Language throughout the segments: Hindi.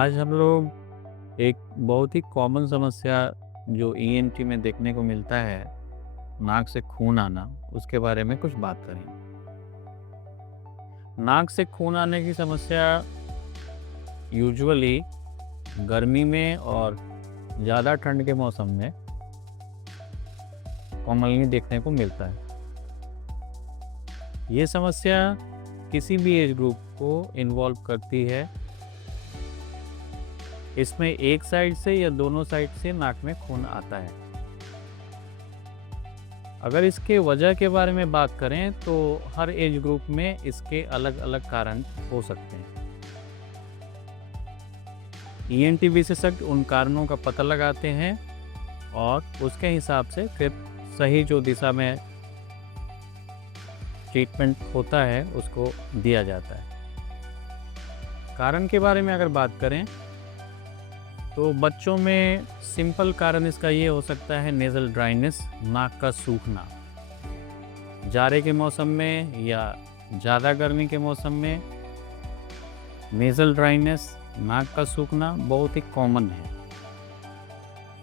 आज हम लोग एक बहुत ही कॉमन समस्या जो ईएनटी में देखने को मिलता है, नाक से खून आना, उसके बारे में कुछ बात करेंगे। नाक से खून आने की समस्या यूजुअली गर्मी में और ज़्यादा ठंड के मौसम में कॉमनली देखने को मिलता है। ये समस्या किसी भी एज ग्रुप को इन्वॉल्व करती है। इसमें एक साइड से या दोनों साइड से नाक में खून आता है। अगर इसके वजह के बारे में बात करें तो हर एज ग्रुप में इसके अलग अलग कारण हो सकते हैं। ईएनटी विशेषज्ञ उन कारणों का पता लगाते हैं और उसके हिसाब से फिर सही जो दिशा में ट्रीटमेंट होता है उसको दिया जाता है। कारण के बारे में अगर बात करें तो बच्चों में सिंपल कारण इसका ये हो सकता है नेज़ल ड्राइनेस, नाक का सूखना। जाड़े के मौसम में या ज़्यादा गर्मी के मौसम में नेज़ल ड्राइनेस, नाक का सूखना बहुत ही कॉमन है।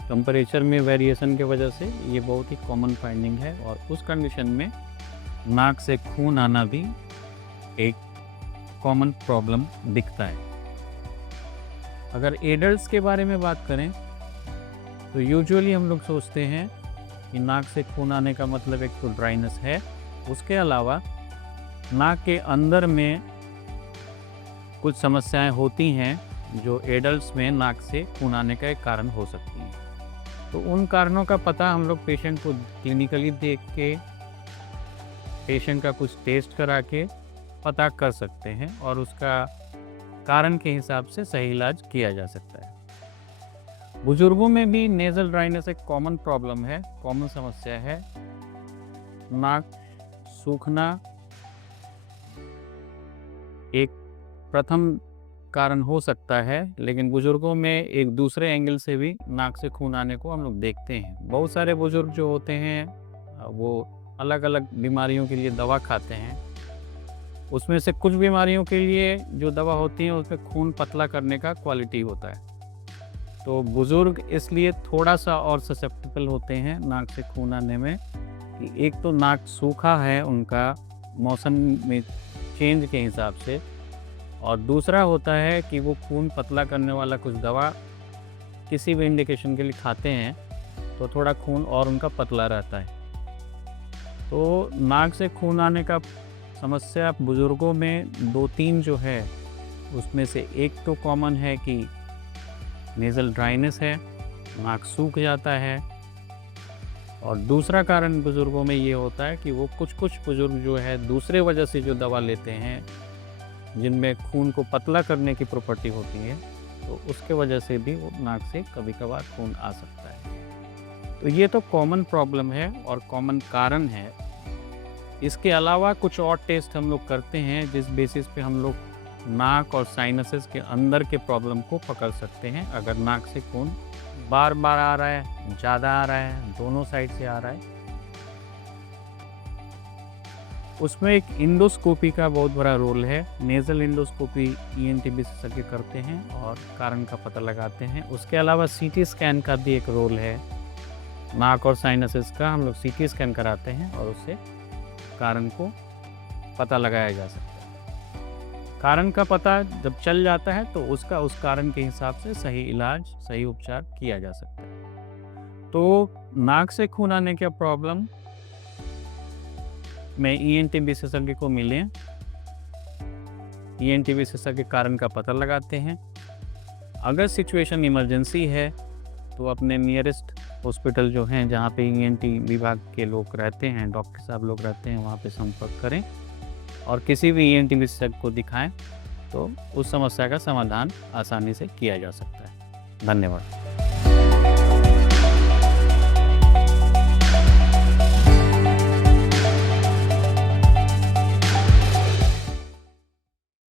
टेम्परेचर में वेरिएशन की वजह से ये बहुत ही कॉमन फाइंडिंग है और उस कंडीशन में नाक से खून आना भी एक कॉमन प्रॉब्लम दिखता है। अगर एडल्ट्स के बारे में बात करें तो यूजुअली हम लोग सोचते हैं कि नाक से खून आने का मतलब एक तो ड्राइनेस है, उसके अलावा नाक के अंदर में कुछ समस्याएं होती हैं जो एडल्ट्स में नाक से खून आने का एक कारण हो सकती हैं। तो उन कारणों का पता हम लोग पेशेंट को क्लिनिकली देख के, पेशेंट का कुछ टेस्ट करा के पता कर सकते हैं और उसका कारण के हिसाब से सही इलाज किया जा सकता है। बुजुर्गों में भी नेज़ल ड्राइनेस एक कॉमन प्रॉब्लम है, कॉमन समस्या है। नाक सूखना एक प्रथम कारण हो सकता है, लेकिन बुजुर्गों में एक दूसरे एंगल से भी नाक से खून आने को हम लोग देखते हैं। बहुत सारे बुजुर्ग जो होते हैं वो अलग अलग बीमारियों के लिए दवा खाते हैं। उसमें से कुछ बीमारियों के लिए जो दवा होती है उसमें खून पतला करने का क्वालिटी होता है। तो बुज़ुर्ग इसलिए थोड़ा सा और ससेप्टेबल होते हैं नाक से खून आने में कि एक तो नाक सूखा है उनका मौसम में चेंज के हिसाब से, और दूसरा होता है कि वो खून पतला करने वाला कुछ दवा किसी भी इंडिकेशन के लिए खाते हैं तो थोड़ा खून और उनका पतला रहता है। तो नाक से खून आने का समस्या बुज़ुर्गों में 2-3 जो है उसमें से एक तो कॉमन है कि नेज़ल ड्राइनेस है, नाक सूख जाता है, और दूसरा कारण बुज़ुर्गों में ये होता है कि वो कुछ बुज़ुर्ग जो है दूसरे वजह से जो दवा लेते हैं जिनमें खून को पतला करने की प्रॉपर्टी होती है, तो उसके वजह से भी वो नाक से कभी कभार खून आ सकता है। तो ये तो कॉमन प्रॉब्लम है और कॉमन कारण है। इसके अलावा कुछ और टेस्ट हम लोग करते हैं जिस बेसिस पे हम लोग नाक और साइनसेस के अंदर के प्रॉब्लम को पकड़ सकते हैं। अगर नाक से खून बार बार आ रहा है, ज़्यादा आ रहा है, दोनों साइड से आ रहा है, उसमें एक इंडोस्कोपी का बहुत बड़ा रोल है। नेज़ल इंडोस्कोपी ईएनटी विशेषज्ञ करते हैं और कारण का पता लगाते हैं। उसके अलावा सीटी स्कैन का भी एक रोल है। नाक और साइनसेस का हम लोग सीटी स्कैन कराते हैं और उससे कारण को पता लगाया जा सकता है। कारण का पता जब चल जाता है तो उसका उस कारण के हिसाब से सही इलाज, सही उपचार किया जा सकता है। तो नाक से खून आने का प्रॉब्लम में ईएनटी विशेषज्ञ को मिलें। ईएनटी विशेषज्ञ कारण का पता लगाते हैं। अगर सिचुएशन इमरजेंसी है तो अपने नियरेस्ट हॉस्पिटल जो हैं जहाँ पे ईएनटी विभाग के लोग रहते हैं, डॉक्टर साहब लोग रहते हैं, वहाँ पे संपर्क करें और किसी भी ईएनटी विशेषज्ञ को दिखाएं तो उस समस्या का समाधान आसानी से किया जा सकता है। धन्यवाद।